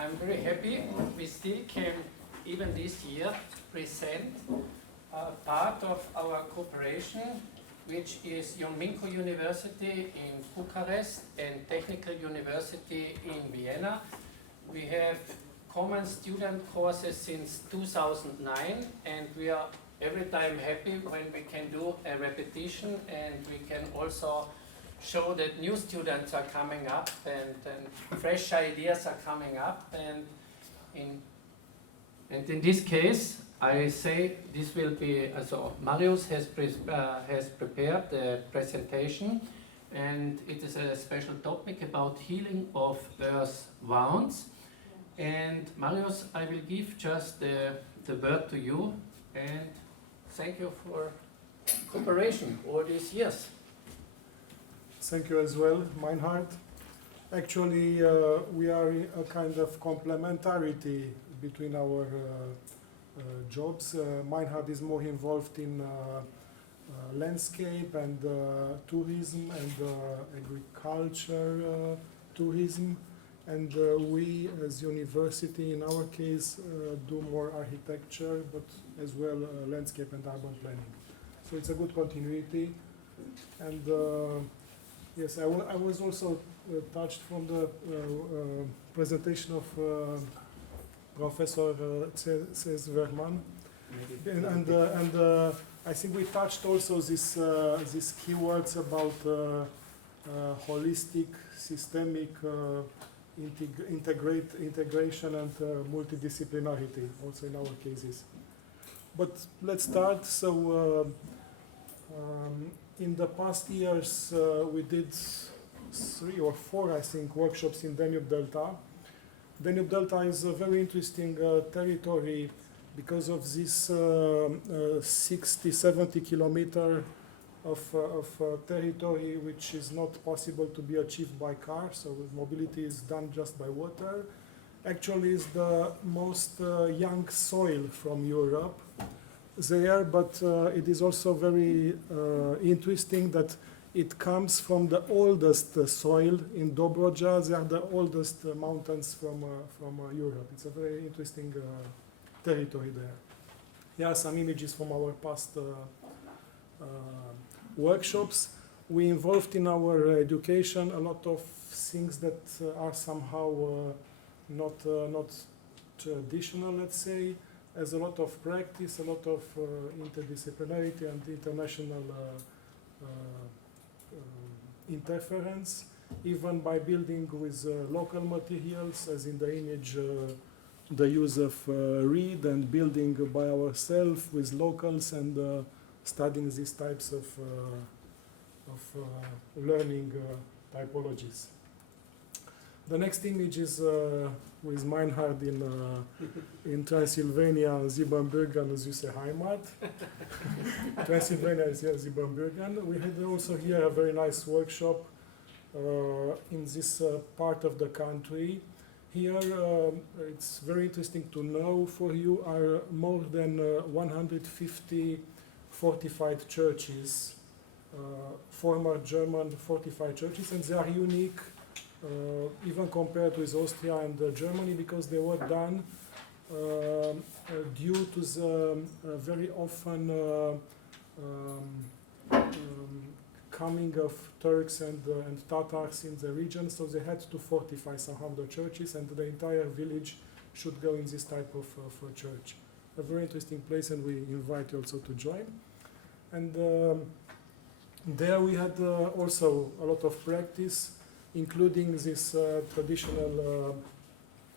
I'm very happy we still can, even this year, present part of our cooperation, which is Ion Mincu University in Bucharest and Technical University in Vienna. We have common student courses since 2009, and we are every time happy when we can do a repetition, and we can also show that new students are coming up and fresh ideas are coming up. And in this case, I say this will be, so Marius has prepared the presentation, and it is a special topic about healing of earth wounds. And Marius, I will give just the word to you, and thank you for cooperation all these years. Thank you as well, Meinhard. Actually, we are a kind of complementarity between our jobs. Meinhard is more involved in landscape and tourism and agriculture tourism, and we as university, in our case, do more architecture, but as well landscape and urban planning. So it's a good continuity. And yes, I was also touched from the presentation of Professor Cezverman, and I think we touched also these keywords about holistic, systemic integration and multidisciplinarity, also in our cases. But let's start. So in the past years, we did 3 or 4, I think, workshops in Danube Delta. Danube Delta is a very interesting territory because of this 60-70 kilometer of territory which is not possible to be achieved by car, so mobility is done just by water. Actually, it's the most young soil from Europe there, but it is also very interesting that it comes from the oldest soil in Dobroja. They are the oldest mountains from Europe. It's a very interesting territory there. Here are some images from our past workshops. We involved in our education a lot of things that are somehow not traditional, let's say, as a lot of practice, a lot of interdisciplinarity and international interference, even by building with local materials, as in the image, the use of reed and building by ourselves with locals and studying these types of learning typologies. The next image is with Meinhard in Transylvania, Siebenbürgen, Süße Heimat. Transylvania is here, Siebenbürgen. We had also here a very nice workshop in this part of the country. Here, it's very interesting to know for you, are more than 150 fortified churches, former German fortified churches, and they are unique even compared with Austria and Germany, because they were done due to the very often coming of Turks and Tatars in the region, so they had to fortify somehow the churches, and the entire village should go in this type of church. A very interesting place, and we invite you also to join. And there we had also a lot of practice, including this traditional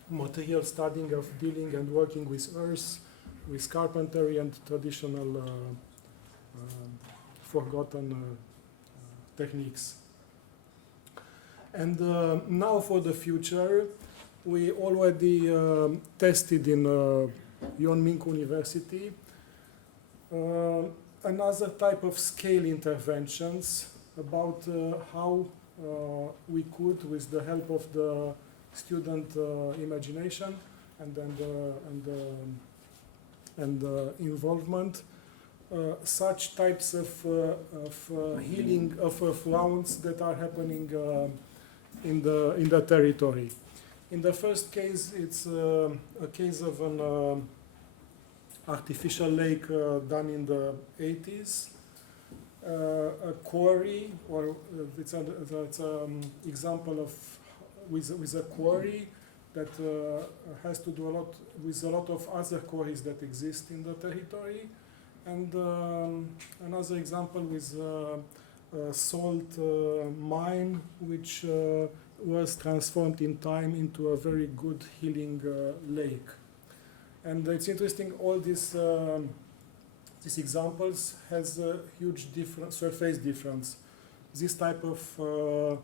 material studying of dealing and working with earth, with carpentry and traditional forgotten techniques. And now for the future, we already tested in Ion Mincu University another type of scale interventions about how we could, with the help of the student imagination and involvement, such types of healing of wounds that are happening in the territory. In the first case, it's a case of an artificial lake done in the 80s. A quarry, or it's an example of with a quarry that has to do a lot with a lot of other quarries that exist in the territory, and another example with a salt mine which was transformed in time into a very good healing lake. And it's interesting, all these examples has a huge surface difference. This type of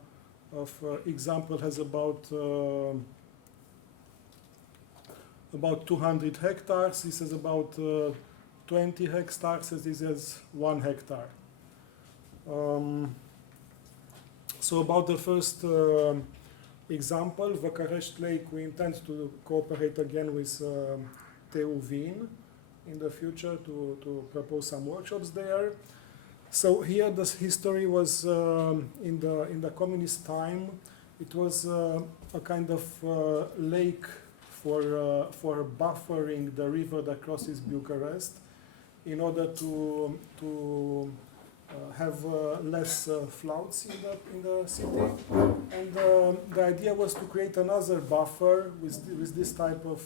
example has about 200 hectares. This is about 20 hectares. This is 1 hectare. So about the first example, Văcărești Lake, we intend to cooperate again with TU Wien in the future to propose some workshops there. So here the history was in the communist time. It was a kind of lake for buffering the river that crosses Bucharest in order to have less floods in the city. And the idea was to create another buffer with this type of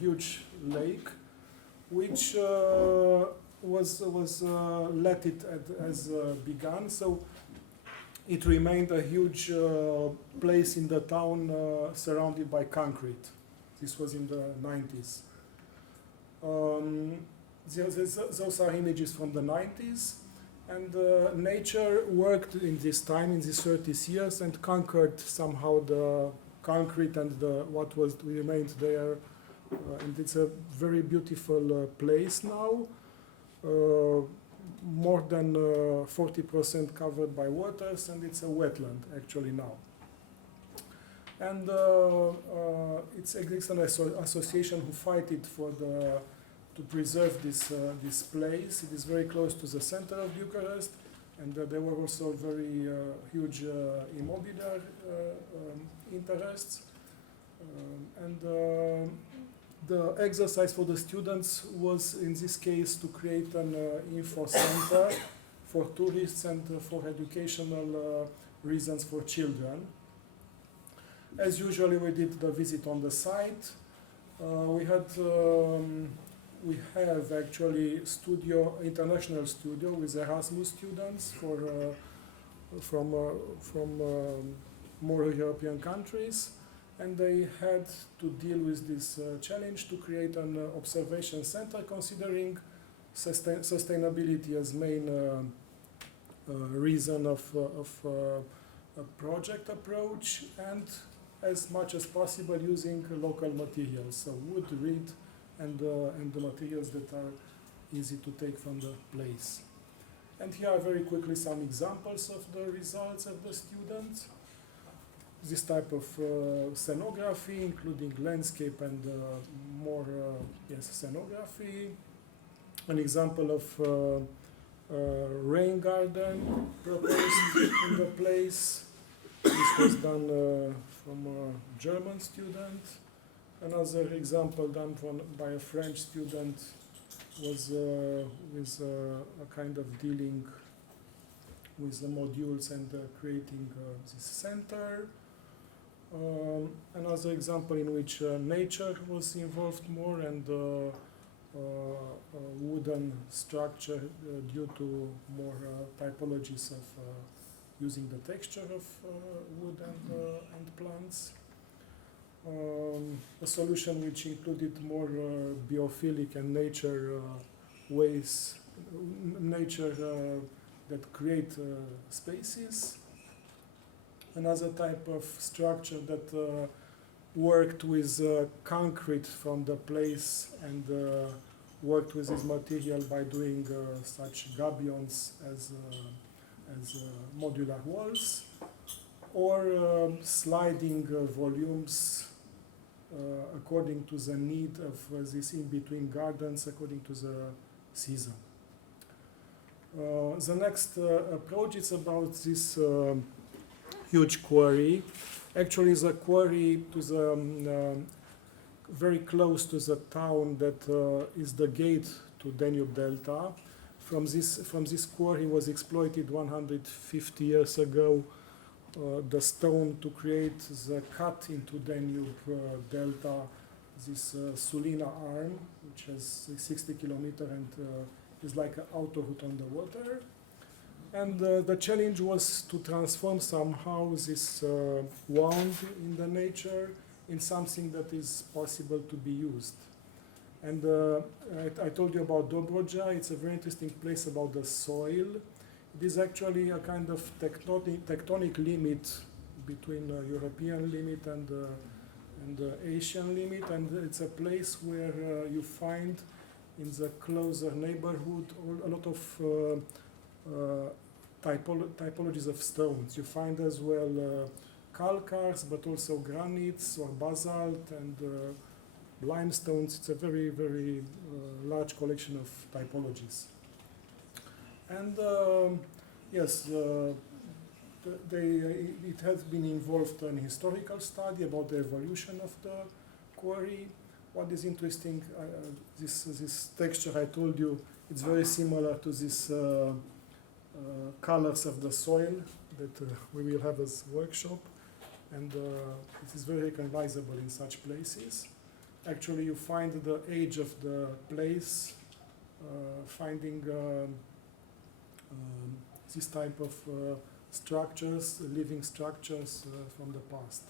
huge lake, which was let it as begun. So it remained a huge place in the town surrounded by concrete. This was in the 90s. Those are images from the 90s. And nature worked in this time, in these 30 years, and conquered somehow the concrete and what remained there. And it's a very beautiful place now. More than 40% covered by waters, and it's a wetland actually now. And it's exists an association who fight it to preserve this place. It is very close to the center of Bucharest, and there were also very huge immobiliar interests. The exercise for the students was, in this case, to create an info center for tourists and for educational reasons for children. As usually, we did the visit on the site. We have actually international studio with Erasmus students from more European countries. And they had to deal with this challenge to create an observation center considering sustainability as main reason of a project approach, and as much as possible using local materials, so wood, reed, and the materials that are easy to take from the place. And here are very quickly some examples of the results of the students. This type of scenography, including landscape and more scenography. An example of rain garden proposed in the place. This was done from a German student. Another example done by a French student was with a kind of dealing with the modules and creating this center. Another example in which nature was involved more, and wooden structure due to more typologies of using the texture of wood and plants. A solution which included more biophilic and nature ways, nature that create spaces. Another type of structure that worked with concrete from the place and worked with this material by doing such gabions as modular walls, or sliding volumes according to the need of these in-between gardens, according to the season. The next approach is about this huge quarry. Actually, it's a quarry to the very close to the town that is the gate to Danube Delta. From this quarry was exploited 150 years ago the stone to create the cut into Danube Delta, this Sulina arm, which has 60 kilometers and is like an autoroute on the water. And the challenge was to transform somehow this wound in the nature in something that is possible to be used. And I told you about Dobroja. It's a very interesting place about the soil. It is actually a kind of tectonic limit between the European limit and the Asian limit, and it's a place where you find in the closer neighborhood a lot of typologies of stones. You find as well calcars, but also granites or basalt and limestones. It's a very, very large collection of typologies. And yes, it has been involved in historical study about the evolution of the quarry. What is interesting, this texture I told you, it's very similar to these colors of the soil that we will have as workshop, and it is very recognizable in such places. Actually, you find the age of the place, finding this type of structures, living structures from the past.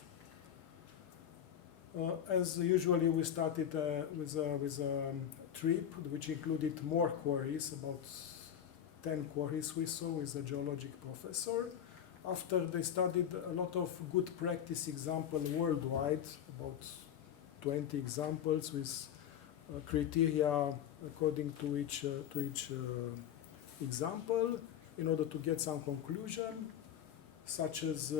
As usually, we started with a trip which included more quarries, about 10 quarries we saw with a geologic professor. After they studied a lot of good practice examples worldwide, about 20 examples with criteria according to each example, in order to get some conclusion, such as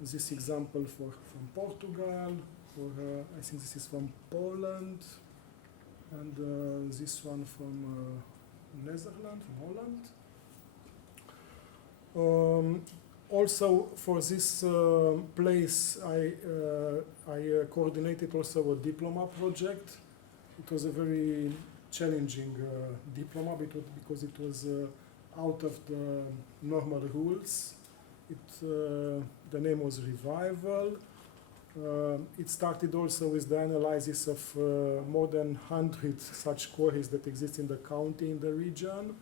this example from Portugal, or I think this is from Poland, and this one from Netherlands, from Holland. Also, for this place, I coordinated also a diploma project. It was a very challenging diploma because it was out of the normal rules. The name was Revival. It started also with the analysis of more than 100 such quarries that exist in the county, in the region,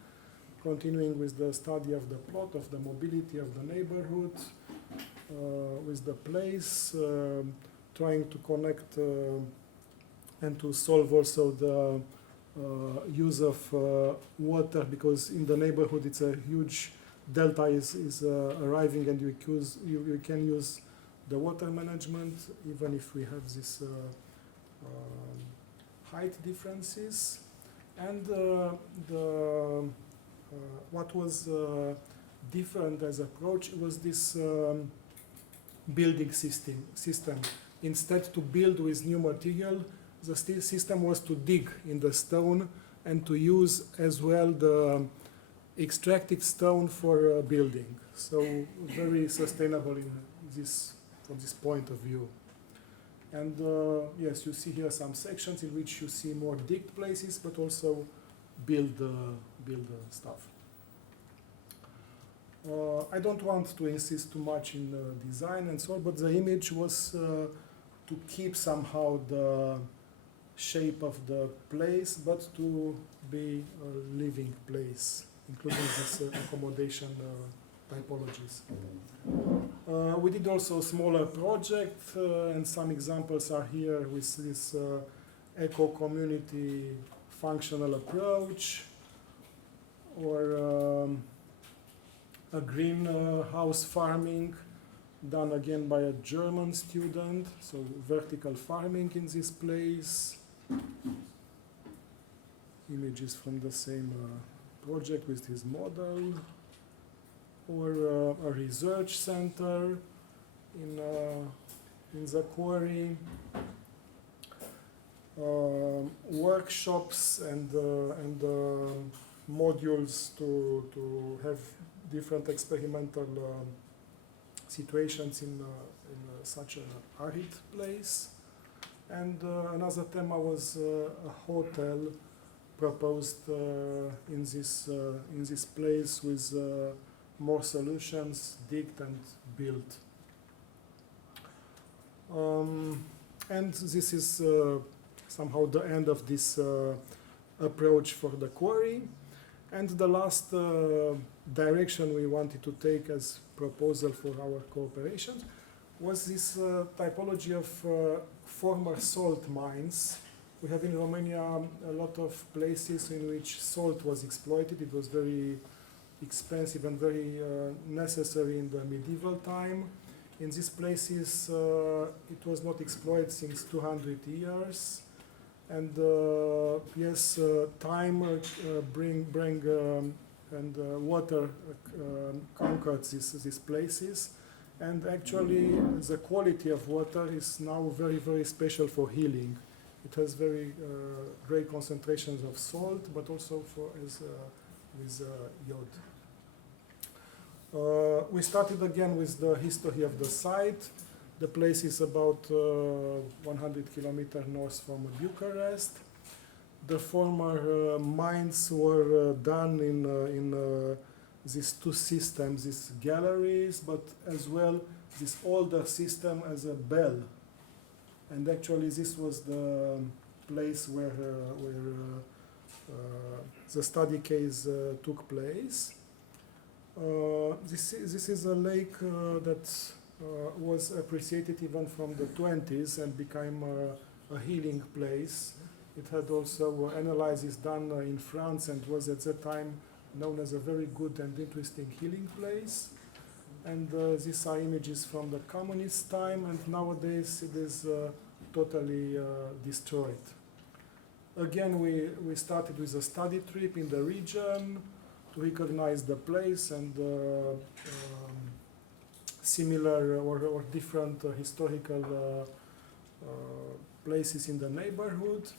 continuing with the study of the plot, of the mobility of the neighborhood, with the place, trying to connect and to solve also the use of water, because in the neighborhood it's a huge delta is arriving, and you can use the water management even if we have this height differences. And what was different as approach was this building system. Instead to build with new material, the system was to dig in the stone and to use as well the extracted stone for building. So very sustainable from this point of view. And yes, you see here some sections in which you see more digged places, but also build stuff. I don't want to insist too much in design and so on, but the image was to keep somehow the shape of the place, but to be a living place, including this accommodation typologies. We did also a smaller project, and some examples are here with this eco-community functional approach, or a greenhouse farming done again by a German student, so vertical farming in this place. Images from the same project with his model, or a research center in the quarry, workshops and modules to have different experimental situations in such an arid place. And another theme was a hotel proposed in this place with more solutions, digged and built. And this is somehow the end of this approach for the quarry. And the last direction we wanted to take as proposal for our cooperation was this typology of former salt mines. We have in Romania a lot of places in which salt was exploited. It was very expensive and very necessary in the medieval time. In these places, it was not exploited since 200 years. And yes, time and water conquered these places. And actually, the quality of water is now very, very special for healing. It has very great concentrations of salt, but also with iod. We started again with the history of the site. The place is about 100 kilometers north from Bucharest. The former mines were done in these two systems, these galleries, but as well this older system as a bell. And actually this was the place where the study case took place. This is a lake that was appreciated even from the 20s and became a healing place. It had also analysis done in France and was at that time known as a very good and interesting healing place. And these are images from the communist time, and nowadays it is totally destroyed. Again, we started with a study trip in the region to recognize the place and similar or different historical places in the neighborhood.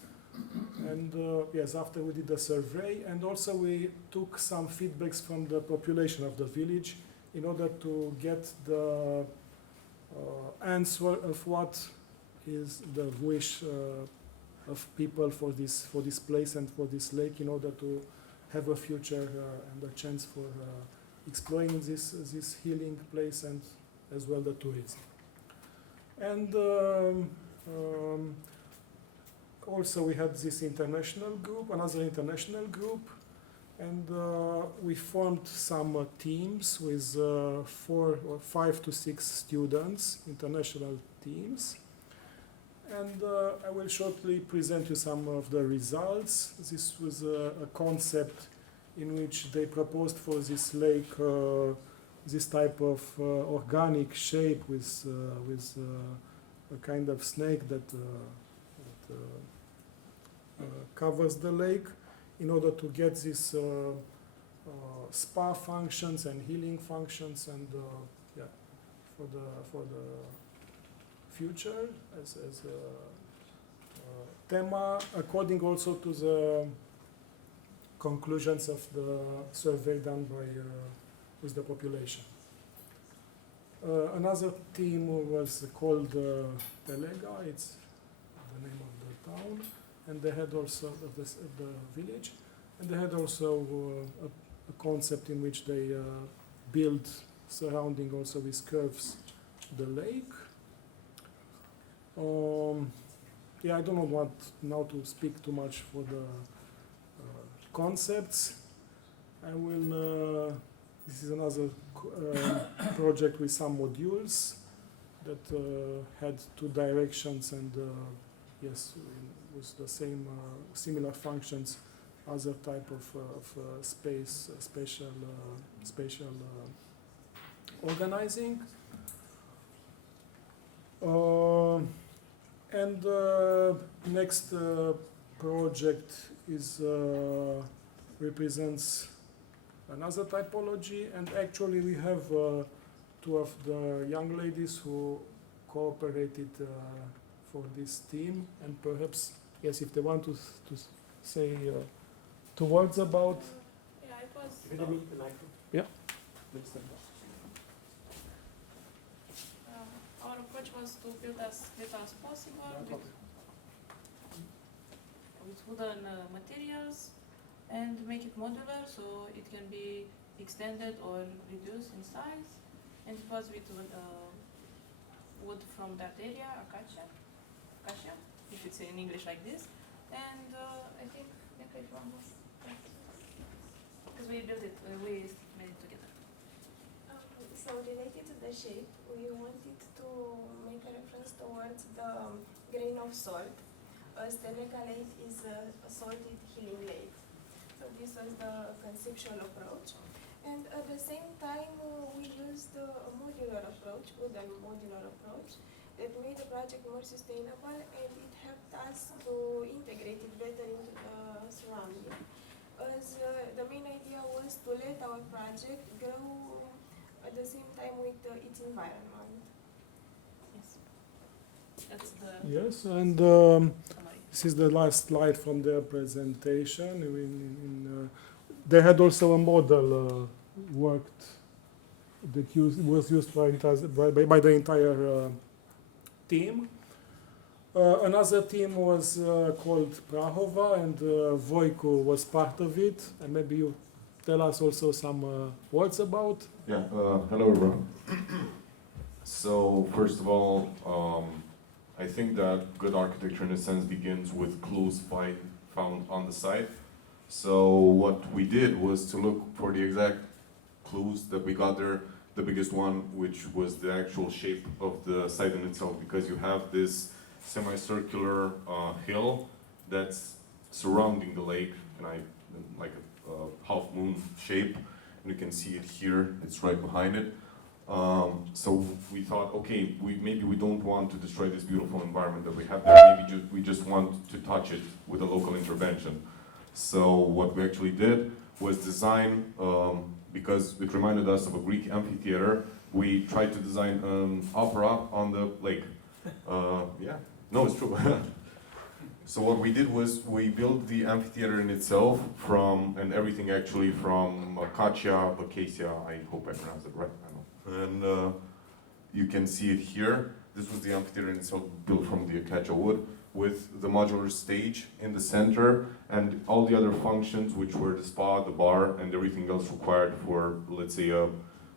And yes, after we did a survey, and also we took some feedbacks from the population of the village in order to get the answer of what is the wish of people for this place and for this lake, in order to have a future and a chance for exploring this healing place and as well the tourism. And also we had this international group, another international group, and we formed some teams with 4 or 5 to 6 students, international teams. And I will shortly present you some of the results. This was a concept in which they proposed for this lake this type of organic shape with a kind of snake that covers the lake, in order to get these spa functions and healing functions, and yeah, for the future as a thema, according also to the conclusions of the survey done by with the population. Another team was called Telega, it's the name of the town, and they had also the village, and they had also a concept in which they built surrounding also with curves the lake. Yeah, I don't want now to speak too much for the concepts. I will. This is another project with some modules that had 2 directions, and yes, with the same similar functions, other type of spatial organizing. And next project is represents another typology, and actually we have 2 of the young ladies who cooperated for this team, and perhaps, yes, if they want to say 2 words about. Yeah, it was. Yeah. approach was to build as little as possible with wooden materials and make it modular so it can be extended or reduced in size. And it was with wood from that area, acacia, if it's in English like this. And I think if you want this, because we built it, we made it together. So related to the shape, we wanted to make a reference towards the grain of salt. Steneca Lake is a salted healing lake. So this was the conceptual approach. And at the same time, we used a modular approach, wooden modular approach, that made the project more sustainable, and it helped us to integrate it better into the surrounding. As the main idea was to let our project grow at the same time with its environment. Yes. That's the Yes, and summary. this is the last slide from their presentation. They had also a model worked that was used by the entire team. Another team was called Prahova, and Voica was part of it. And maybe you tell us also some words about. Yeah, hello everyone. So first of all, I think that good architecture in a sense begins with clues found on the site. So what we did was to look for the exact clues that we got there. The biggest one, which was the actual shape of the site in itself, because you have this semicircular hill that's surrounding the lake, and like a half moon shape. And you can see it here, it's right behind it. So we thought, okay, maybe we don't want to destroy this beautiful environment that we have there, maybe we just want to touch it with a local intervention. So what we actually did was design, because it reminded us of a Greek amphitheater, we tried to design an opera on the lake. Yeah, no, it's true. So what we did was we built the amphitheater in itself and everything actually from acacia, I hope I pronounced it right, I know. And you can see it here. This was the amphitheater in itself, built from the acacia wood, with the modular stage in the center and all the other functions, which were the spa, the bar, and everything else required for, let's say, a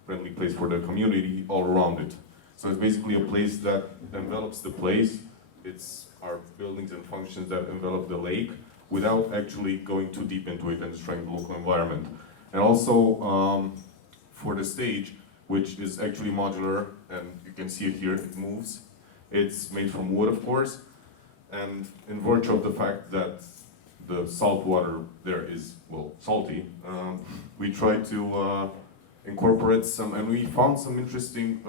friendly place for the community all around it. So it's basically a place that envelops the place. It's our buildings and functions that envelop the lake without actually going too deep into it and destroying the local environment. And also for the stage, which is actually modular, and you can see it here, it moves. It's made from wood, of course, and in virtue of the fact that the salt water there is, well, salty, we tried to incorporate some, and we found some interesting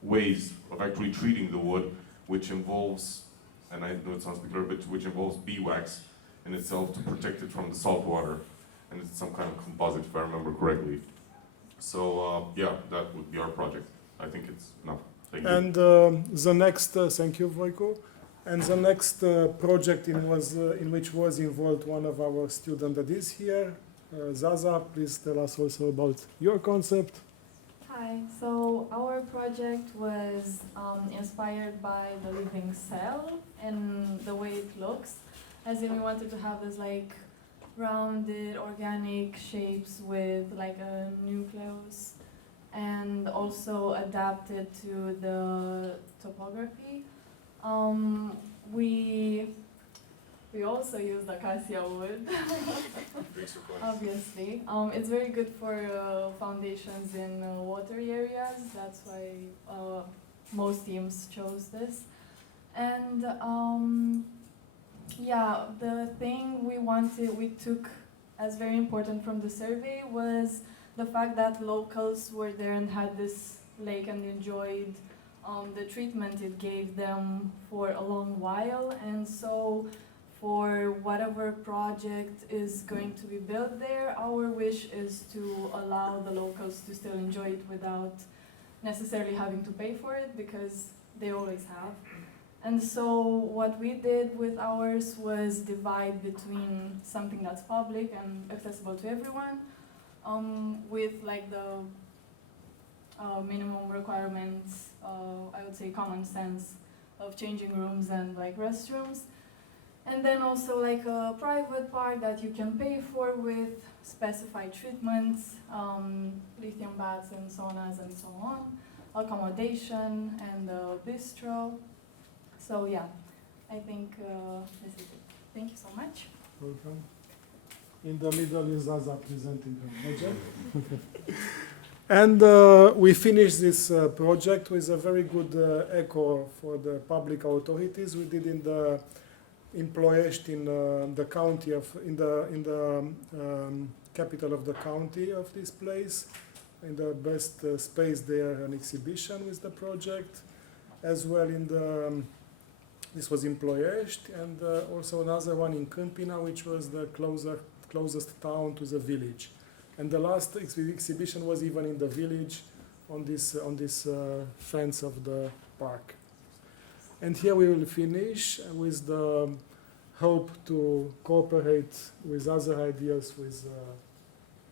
ways of actually treating the wood, which involves, and I know it sounds peculiar, but which involves beeswax in itself to protect it from the salt water. And it's some kind of composite, if I remember correctly. So yeah, that would be our project. I think it's enough. Thank you. And the next, thank you, Voica. And the next project in which was involved one of our students that is here, Zaza, please tell us also about your concept. Hi, so our project was inspired by the living cell and the way it looks. As in, we wanted to have this like rounded organic shapes with like a nucleus, and also adapted to the topography. We also used acacia wood, obviously. It's very good for foundations in watery areas. That's why most teams chose this. And yeah, the thing we took as very important from the survey was the fact that locals were there and had this lake and enjoyed the treatment it gave them for a long while. And so for whatever project is going to be built there, our wish is to allow the locals to still enjoy it without necessarily having to pay for it, because they always have. And so what we did with ours was divide between something that's public and accessible to everyone, with like the minimum requirements, I would say common sense of changing rooms and like restrooms. And then also like a private part that you can pay for with specified treatments, lithium baths and saunas and so on, accommodation and a bistro. So yeah, I think this is it. Thank you so much. Welcome. In the middle is Zaza presenting her project. And we finished this project with a very good echo for the public authorities. We did in the in Ploiești, in the county of in the capital of the county of this place. In the best space there, an exhibition with the project, as well in the this was in Ploiești, and also another one in Câmpina, which was the closest town to the village. And the last exhibition was even in the village, on this fence of the park. And here we will finish with the hope to cooperate with other ideas with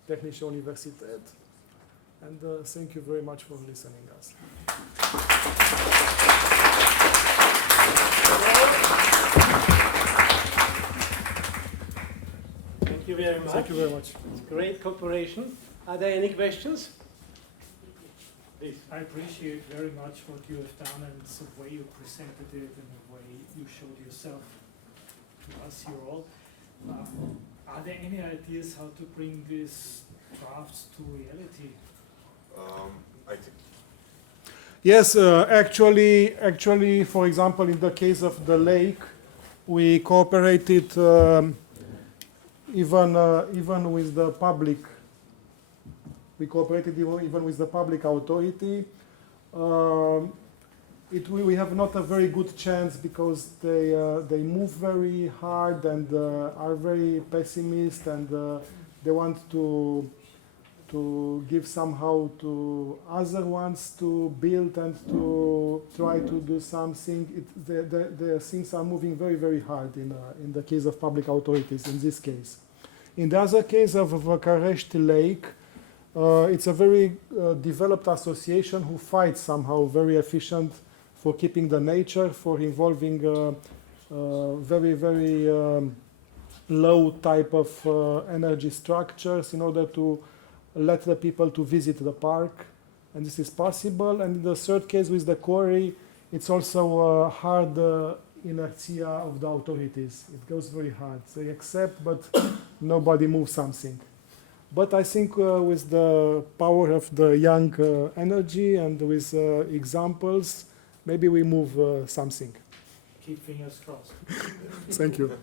Technische Universität. And thank you very much for listening us. Thank you very much. Thank you very much. It's great cooperation. Are there any questions? Please. I appreciate very much what you have done and the way you presented it and the way you showed yourself to us here all. Are there any ideas how to bring these drafts to reality? I think. Yes, actually, for example, in the case of the lake, we cooperated even with the public. We cooperated even with the public authority. We have not a very good chance because they move very hard and are very pessimist, and they want to give somehow to other ones to build and to try to do something. The things are moving very, very hard in the case of public authorities, in this case. In the other case of Văcărești Lake, it's a very developed association who fights somehow very efficient for keeping the nature, for involving very, very low type of energy structures in order to let the people to visit the park, and this is possible. And in the third case with the quarry, it's also a hard inertia of the authorities. It goes very hard. They accept, but nobody moves something. But I think with the power of the young energy and with examples, maybe we move something. Keep fingers crossed. Thank you.